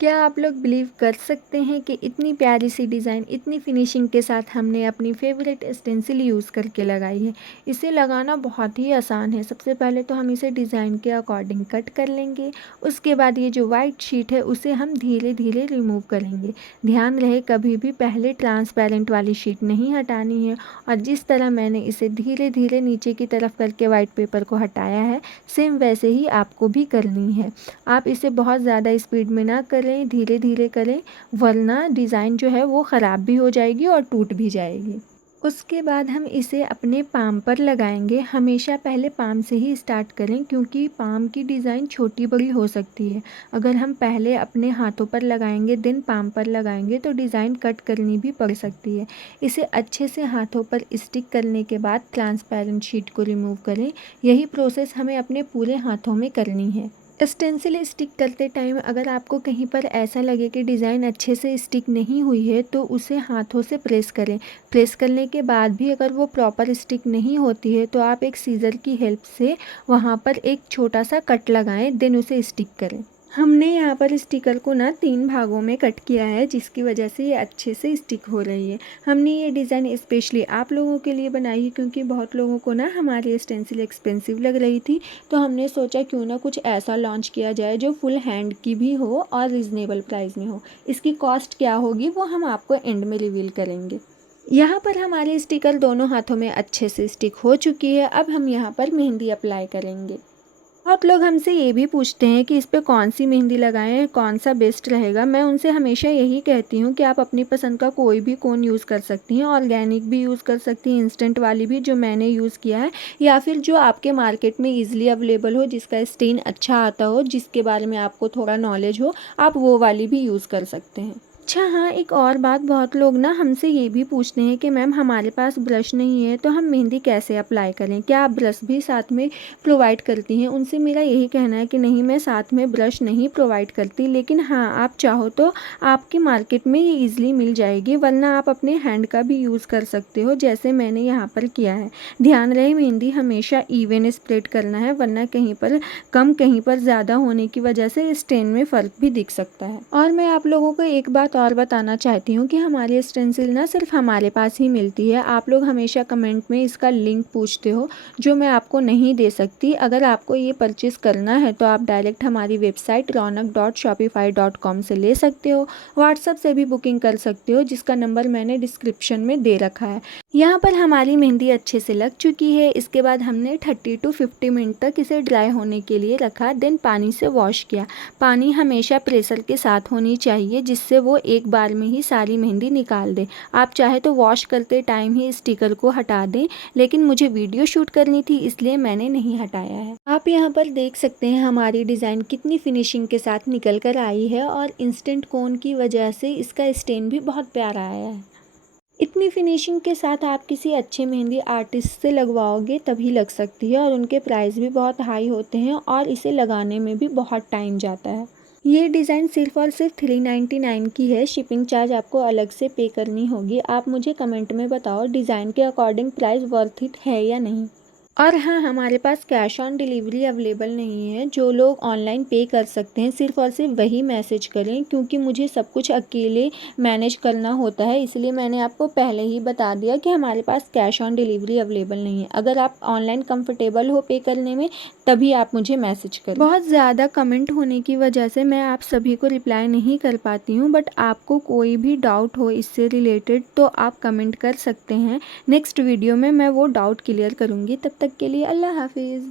क्या आप लोग बिलीव कर सकते हैं कि इतनी प्यारी सी डिज़ाइन इतनी फिनिशिंग के साथ हमने अपनी फेवरेट स्टेंसिल यूज़ करके लगाई है। इसे लगाना बहुत ही आसान है। सबसे पहले तो हम इसे डिज़ाइन के अकॉर्डिंग कट कर लेंगे। उसके बाद ये जो वाइट शीट है उसे हम धीरे धीरे रिमूव करेंगे। ध्यान रहे कभी भी पहले ट्रांसपेरेंट वाली शीट नहीं हटानी है, और जिस तरह मैंने इसे धीरे धीरे नीचे की तरफ करके वाइट पेपर को हटाया है, सेम वैसे ही आपको भी करनी है। आप इसे बहुत ज़्यादा स्पीड में ना करें, धीरे धीरे करें, वरना डिज़ाइन जो है वो ख़राब भी हो जाएगी और टूट भी जाएगी। उसके बाद हम इसे अपने पाम पर लगाएंगे। हमेशा पहले पाम से ही स्टार्ट करें, क्योंकि पाम की डिज़ाइन छोटी बड़ी हो सकती है। अगर हम पहले अपने हाथों पर लगाएंगे देन पाम पर लगाएंगे तो डिज़ाइन कट करनी भी पड़ सकती है। इसे अच्छे से हाथों पर स्टिक करने के बाद ट्रांसपेरेंट शीट को रिमूव करें। यही प्रोसेस हमें अपने पूरे हाथों में करनी है। स्टेंसिल स्टिक करते टाइम अगर आपको कहीं पर ऐसा लगे कि डिज़ाइन अच्छे से स्टिक नहीं हुई है तो उसे हाथों से प्रेस करें। प्रेस करने के बाद भी अगर वो प्रॉपर स्टिक नहीं होती है तो आप एक सीज़र की हेल्प से वहाँ पर एक छोटा सा कट लगाएं, देन उसे स्टिक करें। हमने यहाँ पर स्टिकर को ना 3 भागों में कट किया है, जिसकी वजह से ये अच्छे से स्टिक हो रही है। हमने ये डिज़ाइन स्पेशली आप लोगों के लिए बनाई है, क्योंकि बहुत लोगों को ना हमारी स्टेंसिल एक्सपेंसिव लग रही थी, तो हमने सोचा क्यों ना कुछ ऐसा लॉन्च किया जाए जो फुल हैंड की भी हो और रिजनेबल प्राइस में हो। इसकी कॉस्ट क्या होगी वो हम आपको एंड में रिवील करेंगे। यहाँ पर हमारी स्टिकर दोनों हाथों में अच्छे से स्टिक हो चुकी है। अब हम यहाँ पर मेहंदी अप्लाई करेंगे। बहुत लोग हमसे ये भी पूछते हैं कि इस पे कौन सी मेहंदी लगाएं, कौन सा बेस्ट रहेगा। मैं उनसे हमेशा यही कहती हूँ कि आप अपनी पसंद का कोई भी कोन यूज़ कर सकती हैं। ऑर्गेनिक भी यूज़ कर सकती हैं, इंस्टेंट वाली भी जो मैंने यूज़ किया है, या फिर जो आपके मार्केट में ईजिली अवेलेबल हो, जिसका स्टेन अच्छा आता हो, जिसके बारे में आपको थोड़ा नॉलेज हो, आप वो वाली भी यूज़ कर सकते हैं। अच्छा हाँ, एक और बात, बहुत लोग ना हमसे ये भी पूछते हैं कि मैम हमारे पास ब्रश नहीं है तो हम मेहंदी कैसे अप्लाई करें, क्या आप ब्रश भी साथ में प्रोवाइड करती हैं। उनसे मेरा यही कहना है कि नहीं, मैं साथ में ब्रश नहीं प्रोवाइड करती, लेकिन हाँ आप चाहो तो आपकी मार्केट में ये ईजिली मिल जाएगी, वरना आप अपने हैंड का भी यूज़ कर सकते हो, जैसे मैंने यहाँ पर किया है। ध्यान रहे मेहंदी हमेशा इवन स्प्रेड करना है, वरना कहीं पर कम कहीं पर ज़्यादा होने की वजह से स्टेन में फ़र्क भी दिख सकता है। और मैं आप लोगों को एक बात और बताना चाहती हूँ कि हमारी स्टेंसिल ना सिर्फ हमारे पास ही मिलती है। आप लोग हमेशा कमेंट में इसका लिंक पूछते हो, जो मैं आपको नहीं दे सकती। अगर आपको ये परचेज़ करना है तो आप डायरेक्ट हमारी वेबसाइट ronak.shopify.com से ले सकते हो। व्हाट्सएप से भी बुकिंग कर सकते हो, जिसका नंबर मैंने डिस्क्रिप्शन में दे रखा है। यहाँ पर हमारी मेहंदी अच्छे से लग चुकी है। इसके बाद हमने 30 to 50 मिनट तक इसे ड्राई होने के लिए रखा, देन पानी से वॉश किया। पानी हमेशा प्रेशर के साथ होनी चाहिए, जिससे वो एक बार में ही सारी मेहंदी निकाल दे। आप चाहे तो वॉश करते टाइम ही स्टिकर को हटा दें, लेकिन मुझे वीडियो शूट करनी थी इसलिए मैंने नहीं हटाया है। आप यहाँ पर देख सकते हैं हमारी डिज़ाइन कितनी फिनिशिंग के साथ निकल कर आई है, और इंस्टेंट कोन की वजह से इसका स्टेन भी बहुत प्यारा आया है। इतनी फिनिशिंग के साथ आप किसी अच्छे मेहंदी आर्टिस्ट से लगवाओगे तभी लग सकती है, और उनके प्राइस भी बहुत हाई होते हैं और इसे लगाने में भी बहुत टाइम जाता है। ये डिज़ाइन सिर्फ और सिर्फ 399 की है। शिपिंग चार्ज आपको अलग से पे करनी होगी। आप मुझे कमेंट में बताओ डिज़ाइन के अकॉर्डिंग प्राइस वर्थ इट है या नहीं। और हाँ, हमारे पास कैश ऑन डिलीवरी अवेलेबल नहीं है। जो लोग ऑनलाइन पे कर सकते हैं सिर्फ़ और सिर्फ वही मैसेज करें, क्योंकि मुझे सब कुछ अकेले मैनेज करना होता है, इसलिए मैंने आपको पहले ही बता दिया कि हमारे पास कैश ऑन डिलीवरी अवेलेबल नहीं है। अगर आप ऑनलाइन कंफर्टेबल हो पे करने में तभी आप मुझे मैसेज करें। बहुत ज़्यादा कमेंट होने की वजह से मैं आप सभी को रिप्लाई नहीं कर पाती हूँ, बट आपको कोई भी डाउट हो इससे रिलेटेड तो आप कमेंट कर सकते हैं। नेक्स्ट वीडियो में मैं वो डाउट क्लियर करूँगी। तब तक के लिए अल्लाह हाफिज़।